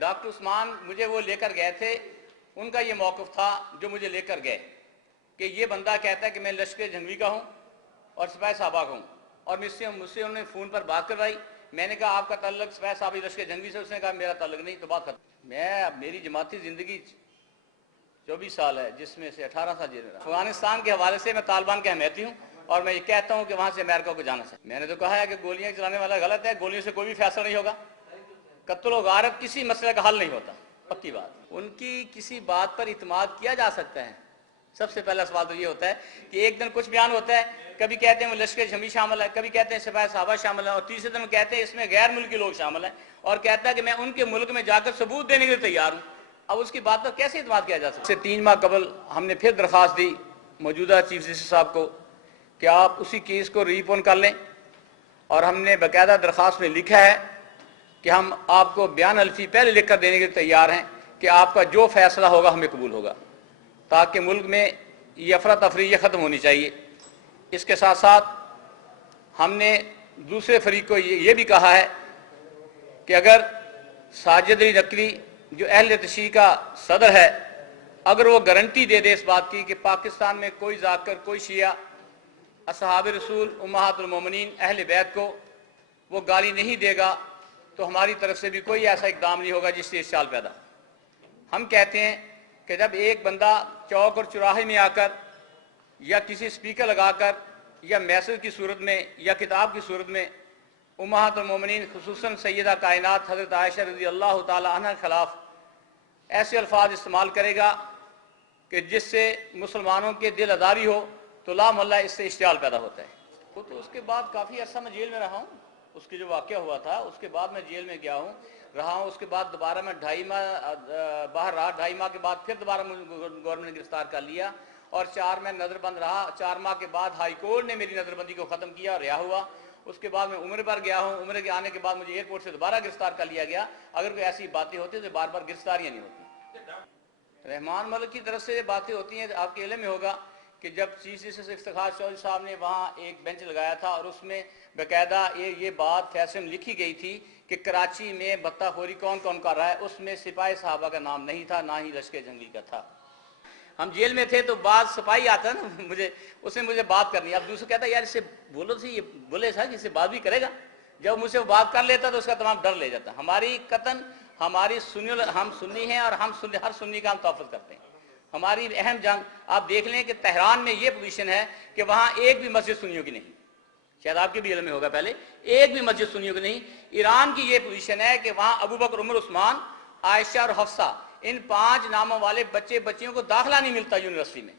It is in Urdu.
ڈاکٹر عثمان مجھے وہ لے کر گئے تھے، ان کا یہ موقف تھا جو مجھے لے کر گئے کہ یہ بندہ کہتا ہے کہ میں لشکر جھنگوی کا ہوں اور سپاہی صحابہ کا ہوں، اور مجھ سے انہوں نے فون پر بات کروائی. میں نے کہا آپ کا تعلق سپاہی صحابہ لشکر جھنگوی سے؟ اس نے کہا میرا تعلق نہیں. تو بات ختم. میری جماعتی زندگی 24 سال ہے، جس میں سے 18 سال جیل میں رہا. افغانستان کے حوالے سے میں طالبان کے حمایتی ہوں اور میں یہ کہتا ہوں کہ وہاں سے امریکہ کو جانا چاہیے. میں نے تو کہا ہے کہ گولیاں چلانے والا غلط ہے، گولیوں سے کوئی بھی فیصلہ نہیں ہوگا. قتل و غارت کسی مسئلے کا حل نہیں ہوتا، پکی بات. ان کی کسی بات پر اعتماد کیا جا سکتا ہے؟ سب سے پہلا سوال تو یہ ہوتا ہے کہ ایک دن کچھ بیان ہوتا ہے، کبھی کہتے ہیں وہ لشکر جھنگوی شامل ہے، کبھی کہتے ہیں سپاہی صحابہ شامل ہیں، اور تیسرے دن کہتے ہیں اس میں غیر ملکی لوگ شامل ہیں، اور کہتا ہے کہ میں ان کے ملک میں جا کر ثبوت دینے کے لیے تیار ہوں. اب اس کی بات پر کیسے اعتماد کیا جا سکتا ہے؟ سے 3 ماہ قبل ہم نے پھر درخواست دی موجودہ چیف جسٹس صاحب کو کہ آپ اسی کیس کو ری اوپن کر لیں، اور ہم نے باقاعدہ درخواست میں لکھا ہے کہ ہم آپ کو بیان الفی پہلے لکھ کر دینے کے لیے تیار ہیں کہ آپ کا جو فیصلہ ہوگا ہمیں قبول ہوگا، تاکہ ملک میں یہ افراتفری یہ ختم ہونی چاہیے. اس کے ساتھ ساتھ ہم نے دوسرے فریق کو یہ بھی کہا ہے کہ اگر ساجد علی نقوی جو اہل تشیع کا صدر ہے، اگر وہ گارنٹی دے دے اس بات کی کہ پاکستان میں کوئی ذاکر کوئی شیعہ اصحاب رسول امہات المومنین اہل بیت کو وہ گالی نہیں دے گا، تو ہماری طرف سے بھی کوئی ایسا اقدام نہیں ہوگا جس سے اشتعال پیدا. ہم کہتے ہیں کہ جب ایک بندہ چوک اور چوراہے میں آ کر یا کسی سپیکر لگا کر یا میسج کی صورت میں یا کتاب کی صورت میں امہات المومنین خصوصاً سیدہ کائنات حضرت عائشہ رضی اللہ تعالی عنہ کے خلاف ایسے الفاظ استعمال کرے گا کہ جس سے مسلمانوں کے دل آزاری ہو، تو لا محالہ اس سے اشتعال پیدا ہوتا ہے. وہ تو اس کے بعد کافی عرصہ میں جیل میں رہا ہوں. اس کے جو واقعہ ہوا تھا اس کے بعد میں جیل میں گیا رہا ہوں. اس کے بعد دوبارہ میں 2.5 ماہ باہر رہا. 2.5 ماہ کے بعد پھر دوبارہ گورنمنٹ نے گرفتار کر لیا اور 4 ماہ نظر بند رہا. 4 ماہ کے بعد ہائی کورٹ نے میری نظر بندی کو ختم کیا اور رہا ہوا. اس کے بعد میں عمرے پر گیا ہوں. عمرے کے آنے کے بعد مجھے ایئرپورٹ سے دوبارہ گرفتار کر لیا گیا. اگر کوئی ایسی باتیں ہوتی تو بار بار گرفتاریاں نہیں ہوتی. رحمان ملک کی طرف سے یہ باتیں ہوتی ہیں. آپ کے علم میں ہوگا کہ جب چیف جسٹس افتخار چودھری صاحب نے وہاں ایک بینچ لگایا تھا اور اس میں باقاعدہ یہ بات فیصلے میں لکھی گئی تھی کہ کراچی میں بتہ خوری کون کون کر رہا ہے، اس میں سپاہی صحابہ کا نام نہیں تھا، نہ ہی لشکر جھنگوی کا تھا. ہم جیل میں تھے تو بعض سپاہی آتا نا اس نے مجھے بات کرنی. اب دوسرا کہتا ہے یار اس سے بولو تھی، یہ بولے تھا کہ اس سے بات بھی کرے گا. جب مجھ سے وہ بات کر لیتا تو اس کا تمام ڈر لے جاتا. ہماری قطن ہماری ہم سنی ہیں اور ہم ہر سنی کا ہم تحفظ کرتے ہیں. ہماری اہم جنگ آپ دیکھ لیں کہ تہران میں یہ پوزیشن ہے کہ وہاں ایک بھی مسجد سنیوں کی نہیں. شاید آپ کے بھی علم میں ہوگا پہلے ایک بھی مسجد سنیوں کی نہیں. ایران کی یہ پوزیشن ہے کہ وہاں ابو بکر عمر عثمان عائشہ اور حفصہ ان 5 ناموں والے بچے بچیوں کو داخلہ نہیں ملتا یونیورسٹی میں.